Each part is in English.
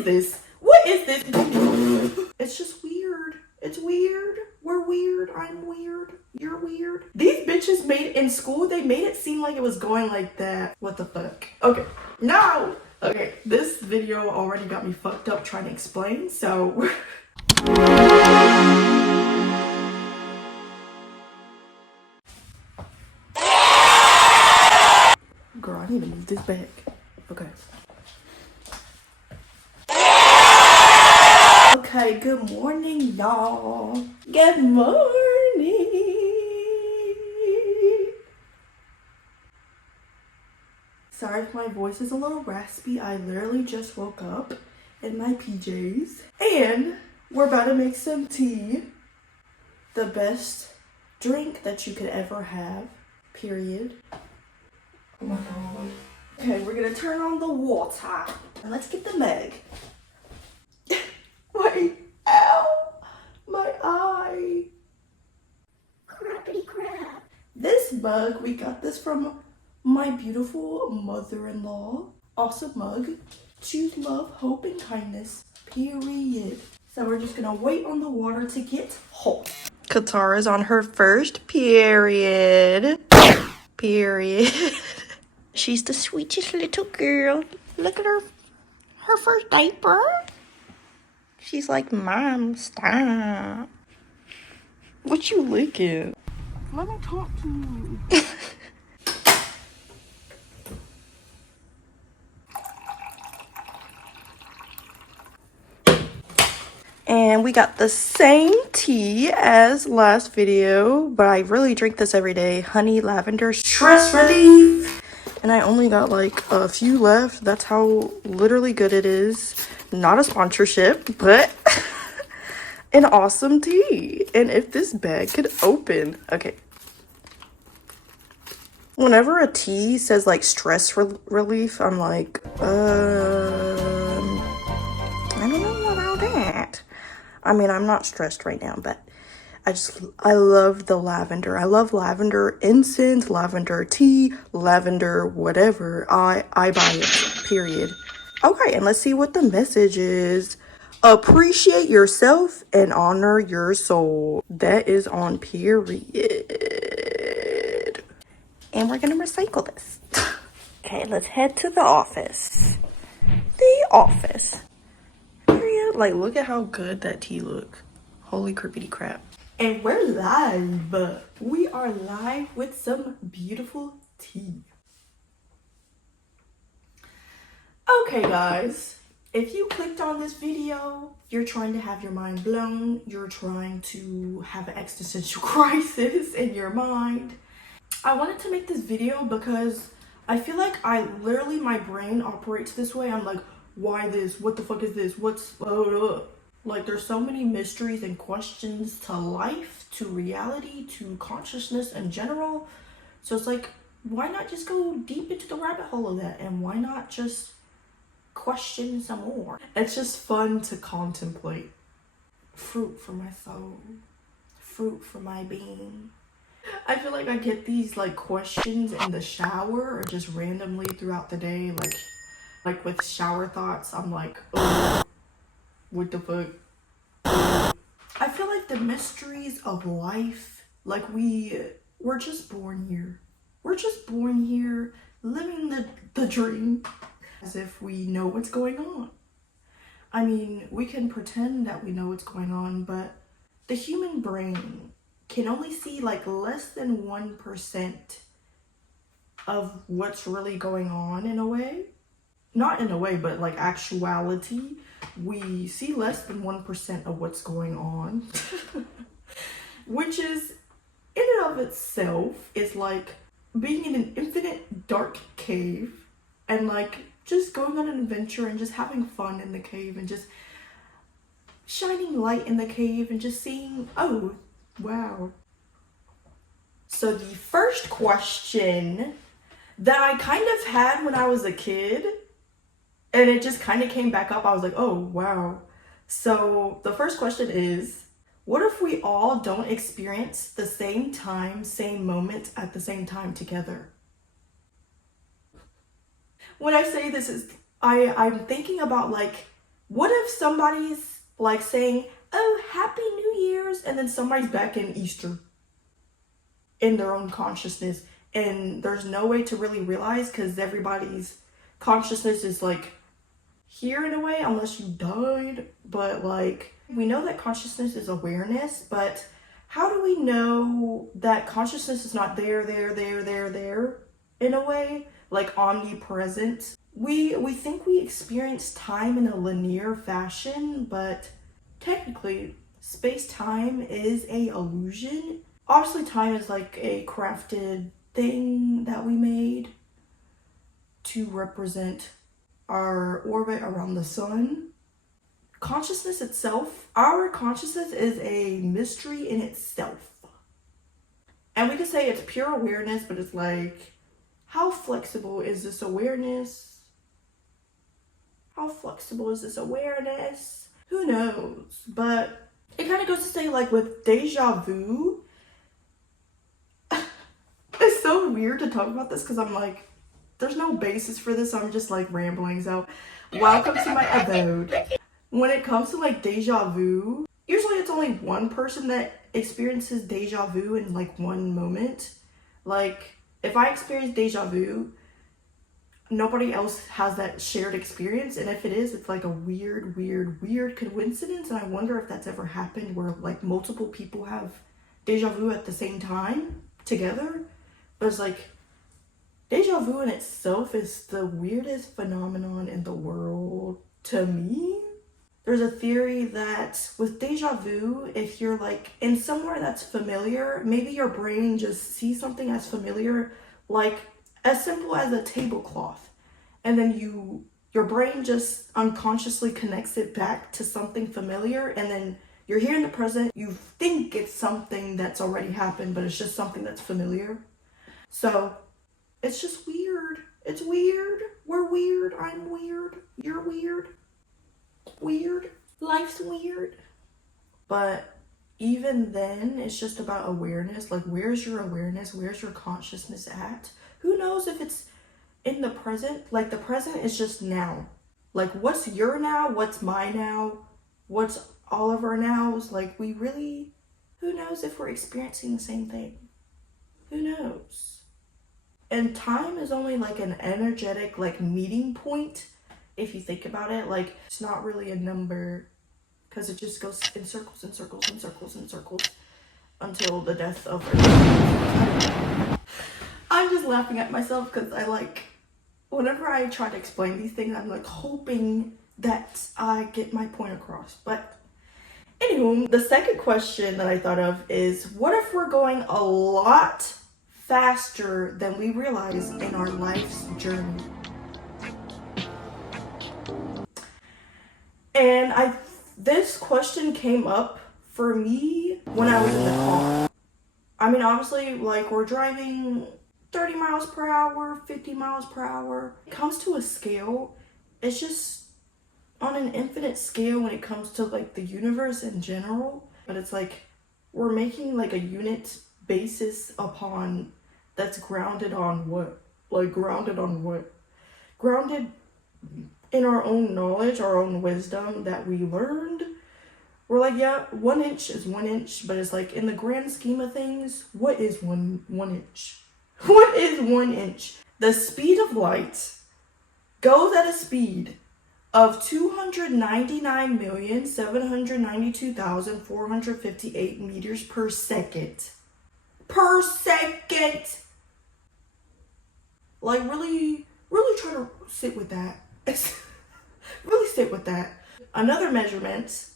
is this? What is this? It's just weird. It's weird. We're weird. I'm weird. You're weird. These bitches made in school, they made it seem like it was going like that. What the fuck? Okay. No. Okay. This video already got me fucked up trying to explain, so. Girl, I need to move this back. Okay. Okay, good morning, y'all. Good morning. Sorry if my voice is a little raspy. I literally just woke up in my PJs. And we're about to make some tea. The best drink that you could ever have, period. Oh my God. Okay, we're gonna turn on the water. And let's get the mug. Wait, ow, my eye. Crappity crap. This mug, we got this from my beautiful mother-in-law. Awesome mug. Choose love, hope, and kindness, period. So we're just gonna wait on the water to get hot. Katara's on her first period. Period. She's the sweetest little girl. Look at her first diaper. She's like, Mom, stop. What you licking? Let me talk to you. And we got the same tea as last video, but I really drink this every day. Honey lavender stress relief. And I only got like a few left. That's how literally good it is. Not a sponsorship, but an awesome tea. And if this bag could open. Okay. Whenever a tea says like stress relief, I'm like, I don't know about that. I mean, I'm not stressed right now, but I love the lavender. I love lavender incense, lavender tea, lavender whatever. I buy it, period. Okay, and let's see what the message is. Appreciate yourself and honor your soul. That is on period. And we're gonna recycle this. Okay, let's head to the office. The office. Period. Like, look at how good that tea look. Holy crippity crap. And we're live. We are live with some beautiful tea. Okay, guys. If you clicked on this video, you're trying to have your mind blown. You're trying to have an existential crisis in your mind. I wanted to make this video because I feel like my brain operates this way. I'm like, why this? What the fuck is this? What's like, there's so many mysteries and questions to life, to reality, to consciousness in general. So it's like, why not just go deep into the rabbit hole of that? And why not just question some more? It's just fun to contemplate. Fruit for my soul. Fruit for my being. I feel like I get these like questions in the shower or just randomly throughout the day. Like with shower thoughts, I'm like, oh, what the fuck? I feel like the mysteries of life, like we're just born here. We're just born here living the dream as if we know what's going on. I mean, we can pretend that we know what's going on, but the human brain can only see like less than 1% of what's really going on in a way. Not in a way, but like actuality. We see less than 1% of what's going on. Which is, in and of itself, is like being in an infinite dark cave and like just going on an adventure and just having fun in the cave and just shining light in the cave and just seeing, oh, wow. So the first question that I kind of had when I was a kid, and it just kind of came back up, I was like, oh, wow. So the first question is, what if we all don't experience the same time, same moment at the same time together? When I say this, I'm thinking about like What if somebody's like saying, oh, Happy New Year's, and then somebody's back in Easter in their own consciousness, and there's no way to really realize because everybody's consciousness is like here in a way, unless you died. But like, we know that consciousness is awareness, but how do we know that consciousness is not there in a way, like omnipresent? We think we experience time in a linear fashion, but technically space-time is a illusion. Obviously time is like a crafted thing that we made to represent our orbit around the sun. Consciousness itself, our consciousness is a mystery in itself. And we could say it's pure awareness, but it's like, how flexible is this awareness? How flexible is this awareness? Who knows? But it kind of goes to say, like, with deja vu, it's so weird to talk about this because I'm like, there's no basis for this. So I'm just like rambling. So welcome to my abode. When it comes to like deja vu, usually it's only one person that experiences deja vu in like one moment. Like if I experience deja vu, nobody else has that shared experience. And if it is, it's like a weird coincidence. And I wonder if that's ever happened where like multiple people have deja vu at the same time together. But it's like, deja vu in itself is the weirdest phenomenon in the world to me. There's a theory that with deja vu, if you're like in somewhere that's familiar, maybe your brain just sees something as familiar, like as simple as a tablecloth. And then your brain just unconsciously connects it back to something familiar. And then you're here in the present, you think it's something that's already happened, but it's just something that's familiar. So it's just weird. It's weird. We're weird. I'm weird. You're weird. Weird. Life's weird. But even then, it's just about awareness. Like, where's your awareness? Where's your consciousness at? Who knows if it's in the present? Like, the present is just now. Like, what's your now? What's my now? What's all of our nows? Like, we really, who knows if we're experiencing the same thing? Who knows? And time is only like an energetic like meeting point. If you think about it, like it's not really a number because it just goes in circles and circles and circles and circles until the death of Earth. I'm just laughing at myself because I like, whenever I try to explain these things, I'm like hoping that I get my point across. But anywho, the second question that I thought of is, what if we're going a lot faster than we realize in our life's journey? And this question came up for me when I was in the car. I mean, obviously, like we're driving 30 miles per hour, 50 miles per hour. It comes to a scale. It's just on an infinite scale when it comes to like the universe in general. But it's like we're making like a unit basis upon that's grounded on what? Like grounded on what? Grounded in our own knowledge, our own wisdom that we learned. We're like, yeah, 1 inch is 1 inch, but it's like in the grand scheme of things, what is one inch? What is 1 inch? The speed of light goes at a speed of 299,792,458 meters per second. Per second! Like, really try to sit with that. Really sit with that. Another measurement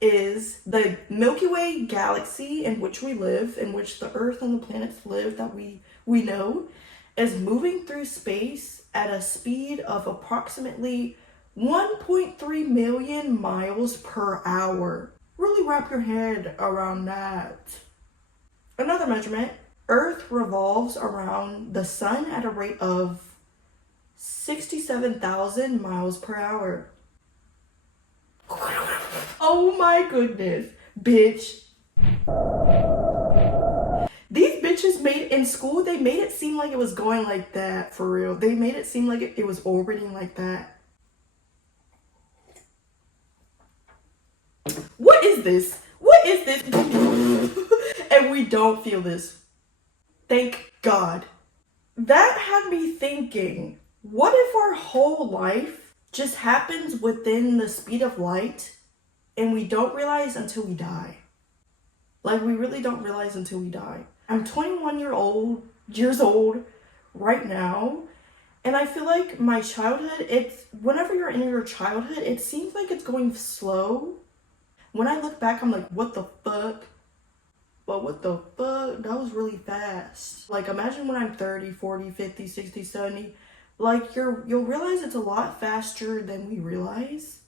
is the Milky Way galaxy in which we live, in which the Earth and the planets live that we know, is moving through space at a speed of approximately 1.3 million miles per hour. Really wrap your head around that. Another measurement, Earth revolves around the sun at a rate of 67,000 miles per hour. Oh my goodness, bitch. These bitches in school, they made it seem like it was going like that, for real. They made it seem like it was orbiting like that. What is this? What is this? And we don't feel this. Thank God. That had me thinking, what if our whole life just happens within the speed of light and we don't realize until we die? Like, we really don't realize until we die. I'm 21 years old right now, and I feel like my childhood, whenever you're in your childhood, it seems like it's going slow. When I look back, I'm like, what the fuck? But what the fuck? That was really fast. Like, imagine when I'm 30, 40, 50, 60, 70. Like, you'll realize it's a lot faster than we realize.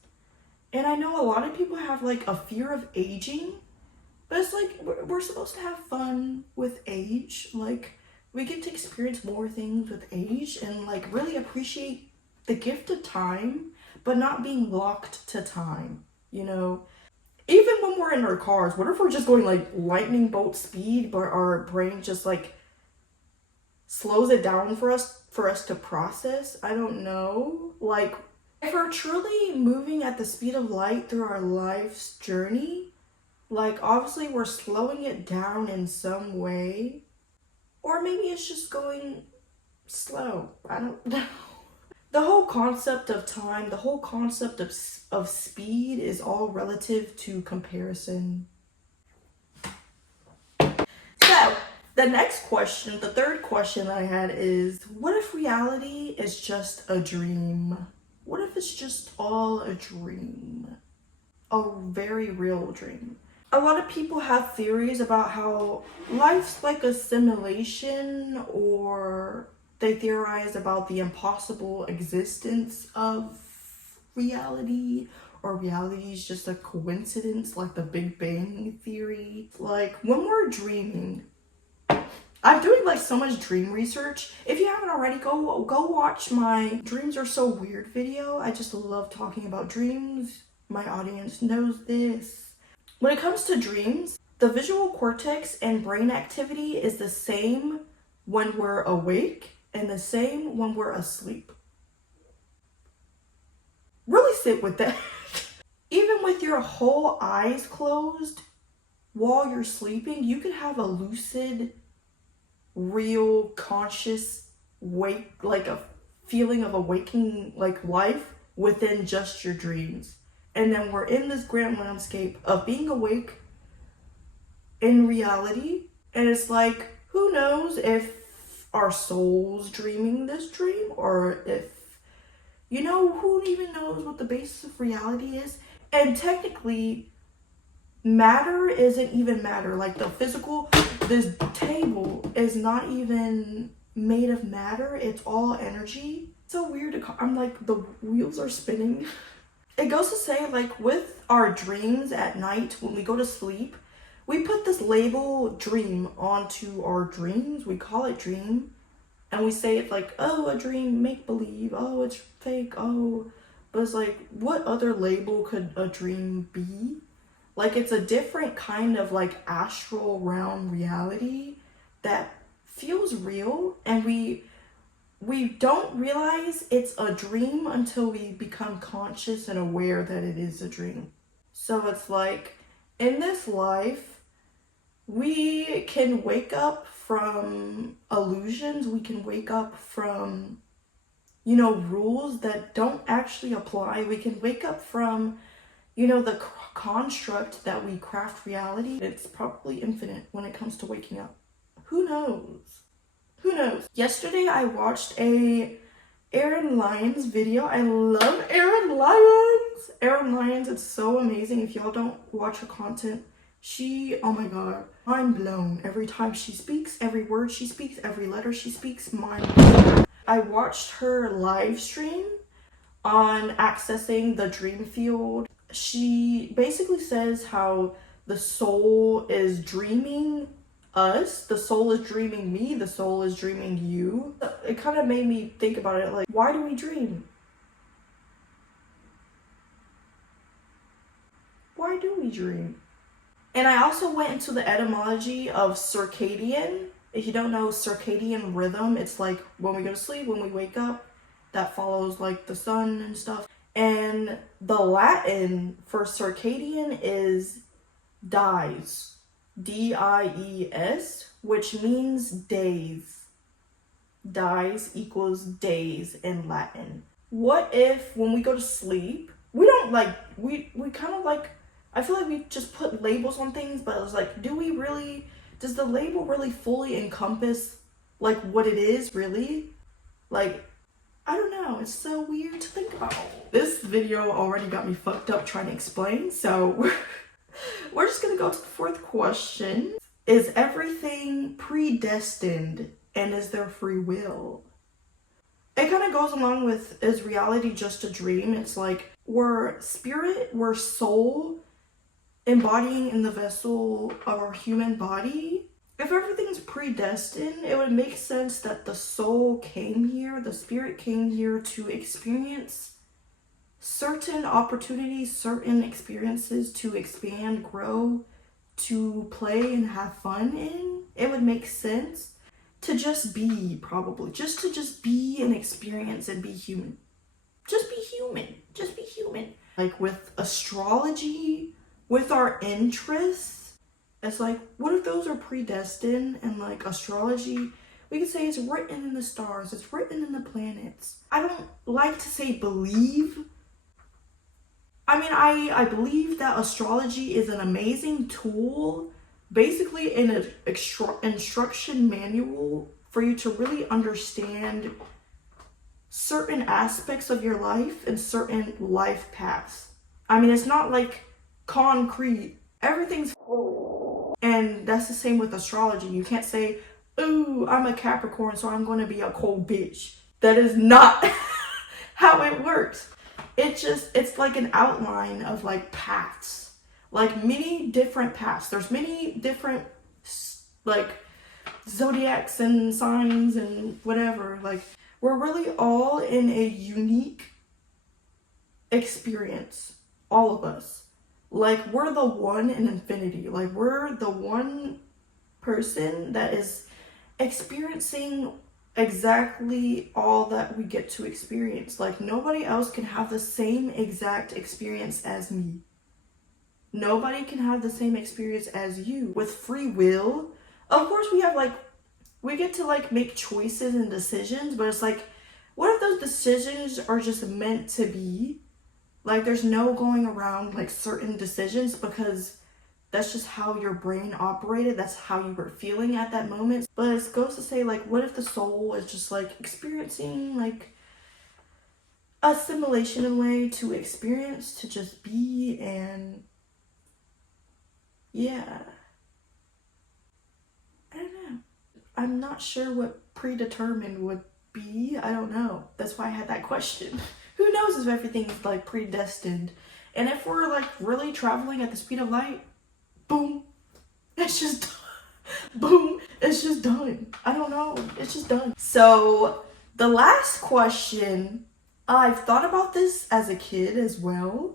And I know a lot of people have, like, a fear of aging. But it's like, we're supposed to have fun with age. Like, we get to experience more things with age and, like, really appreciate the gift of time, but not being locked to time, you know? Even when we're in our cars, what if we're just going, like, lightning bolt speed, but our brain just, like, slows it down for us to process? I don't know. Like, if we're truly moving at the speed of light through our life's journey, like, obviously we're slowing it down in some way. Or maybe it's just going slow. I don't know. The whole concept of time, the whole concept of speed is all relative to comparison. So, the next question, the third question I had is, what if reality is just a dream? What if it's just all a dream? A very real dream. A lot of people have theories about how life's like a simulation, or they theorize about the impossible existence of reality, or reality is just a coincidence, like the Big Bang theory. Like, when we're dreaming, I'm doing like so much dream research. If you haven't already, go watch my Dreams Are So Weird video. I just love talking about dreams. My audience knows this. When it comes to dreams, the visual cortex and brain activity is the same when we're awake and the same when we're asleep. Really sit with that. Even with your whole eyes closed while you're sleeping, you can have a lucid, real, conscious like a feeling of awakening, like life within just your dreams. And then we're in this grand landscape of being awake in reality. And it's like, who knows if our soul's dreaming this dream, or if, who even knows what the basis of reality is. And technically, matter isn't even matter. Like, the physical, this table is not even made of matter. It's all energy. It's so weird. I'm like, the wheels are spinning. It goes to say, like, with our dreams at night, when we go to sleep, we put this label dream onto our dreams. We call it dream. And we say it's like, oh, a dream, make believe. Oh, it's fake. Oh, but it's like, what other label could a dream be? Like, it's a different kind of, like, astral realm reality that feels real. And we don't realize it's a dream until we become conscious and aware that it is a dream. So it's like, in this life, we can wake up from illusions. We can wake up from, rules that don't actually apply. We can wake up from, the construct that we craft reality. It's probably infinite when it comes to waking up. Who knows? Who knows? Yesterday, I watched a Erin Lyons video. I love Erin Lyons. Erin Lyons, it's so amazing. If y'all don't watch her content, oh my God, mind blown. Every time she speaks, every word she speaks, every letter she speaks, mind blown. I watched her live stream on accessing the dream field. She basically says how the soul is dreaming us, the soul is dreaming me, the soul is dreaming you. It kind of made me think about it, like, why do we dream? Why do we dream? And I also went into the etymology of circadian. If you don't know circadian rhythm, it's like when we go to sleep, when we wake up, that follows like the sun and stuff. And the Latin for circadian is dies, dies, which means days. Dies equals days in Latin. What if when we go to sleep, we don't like, we kind of like, I feel like we just put labels on things, but it's like, does the label really fully encompass like what it is really? Like, I don't know, it's so weird to think about. This video already got me fucked up trying to explain, so we're just gonna go to the fourth question. Is everything predestined and is there free will? It kind of goes along with, is reality just a dream? It's like, we're spirit, we're soul, embodying in the vessel of our human body. If everything's predestined, it would make sense that the soul came here, the spirit came here to experience certain opportunities, certain experiences to expand, grow, to play and have fun in. It would make sense to just be, probably. Just to be and experience and be human. Just be human. Just be human. Like with astrology, with our interests, it's like, what if those are predestined? And like astrology, we could say it's written in the stars, it's written in the planets. I don't like to say believe. I mean, I believe that astrology is an amazing tool, basically an instruction manual for you to really understand certain aspects of your life and certain life paths. I mean, it's not like concrete. Everything's fluid. And that's the same with astrology. You can't say, ooh, I'm a Capricorn, so I'm going to be a cold bitch. That is not how it works. It's like an outline of like paths, like many different paths. There's many different like zodiacs and signs and whatever. Like, we're really all in a unique experience, all of us. Like, we're the one in infinity. Like, we're the one person that is experiencing exactly all that we get to experience. Like, nobody else can have the same exact experience as me. Nobody can have the same experience as you. With free will, of course we get to like make choices and decisions, but it's like, what if those decisions are just meant to be? Like, there's no going around like certain decisions because that's just how your brain operated. That's how you were feeling at that moment. But it goes to say, like, what if the soul is just like experiencing like a simulation in a way to experience, to just be, and yeah. I don't know. I'm not sure what predetermined would be. I don't know. That's why I had that question. Who knows if everything is like predestined? And if we're like really traveling at the speed of light, boom, it's just boom, it's just done. I don't know, it's just done. So the last question, I've thought about this as a kid as well,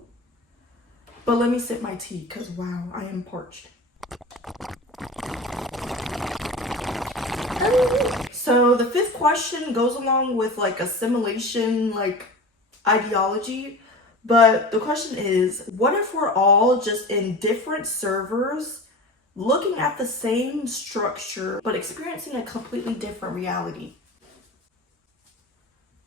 but let me sip my tea because wow, I am parched. So the fifth question goes along with like assimilation, like ideology. But the question is, what if we're all just in different servers looking at the same structure but experiencing a completely different reality?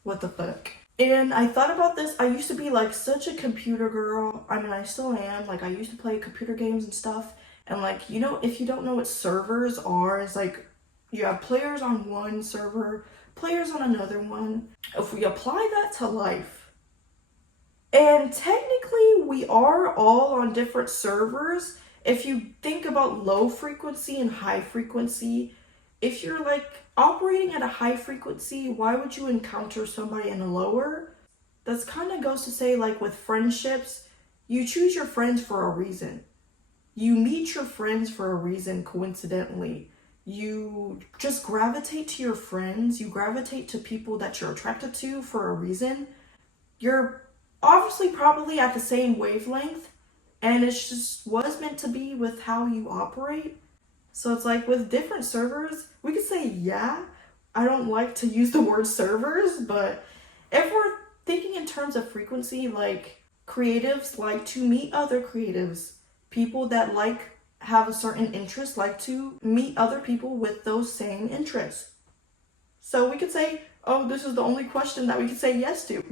What the fuck? And I thought about this. I used to be like such a computer girl. I mean, I still am. Like, I used to play computer games and stuff. And like, you know, if you don't know what servers are, it's like you have players on one server, players on another one. If we apply that to life, and technically we are all on different servers. If you think about low frequency and high frequency, if you're like operating at a high frequency, why would you encounter somebody in a lower? That's kind of goes to say, like with friendships, you choose your friends for a reason. You meet your friends for a reason, coincidentally. You just gravitate to your friends. You gravitate to people that you're attracted to for a reason. You're obviously probably at the same wavelength, and it's just was meant to be with how you operate. So it's like with different servers, we could say, yeah, I don't like to use the word servers, but if we're thinking in terms of frequency, like creatives like to meet other creatives. People that have a certain interest like to meet other people with those same interests. So we could say, oh, this is the only question that we could say yes to.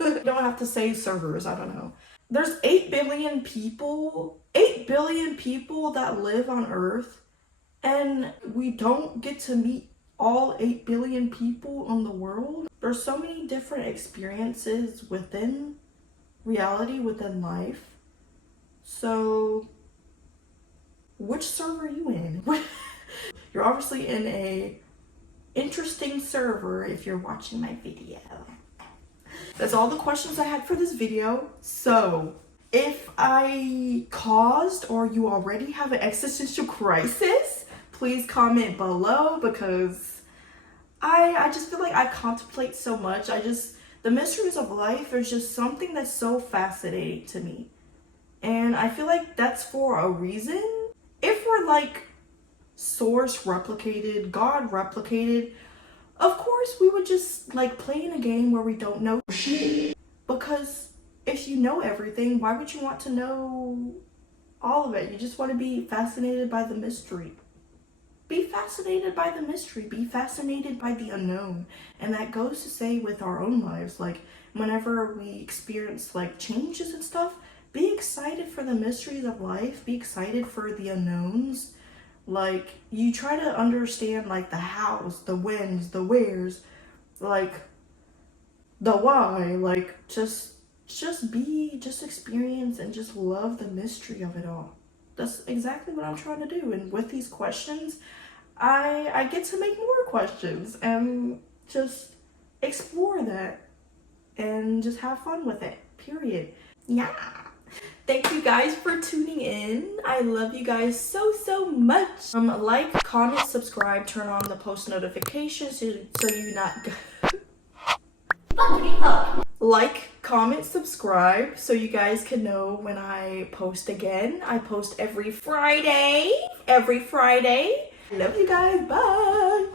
You don't have to say servers, I don't know. There's 8 billion people that live on Earth, and we don't get to meet all 8 billion people in the world. There's so many different experiences within reality, within life. So which server are you in? You're obviously in a interesting server if you're watching my video. That's all the questions I had for this video. So if I caused or you already have an existential crisis, please comment below, because I just feel like I contemplate so much. The mysteries of life is just something that's so fascinating to me. And I feel like that's for a reason. If we're like source replicated, God replicated, of course we would just like play in a game where we don't know shit. Because if you know everything, why would you want to know all of it? You just want to be fascinated by the mystery. Be fascinated by the mystery. Be fascinated by the unknown. And that goes to say with our own lives, like whenever we experience like changes and stuff, be excited for the mysteries of life. Be excited for the unknowns. Like you try to understand like the hows, the whens, the wheres, like the why, like just experience and just love the mystery of it all. That's exactly what I'm trying to do. And with these questions, I get to make more questions and just explore that and just have fun with it, period. Yeah. Thank you guys for tuning in. I love you guys so much. Like, comment, subscribe, turn on the post notifications so you not like, comment, subscribe so you guys can know when I post again. I post every Friday. Love you guys. Bye.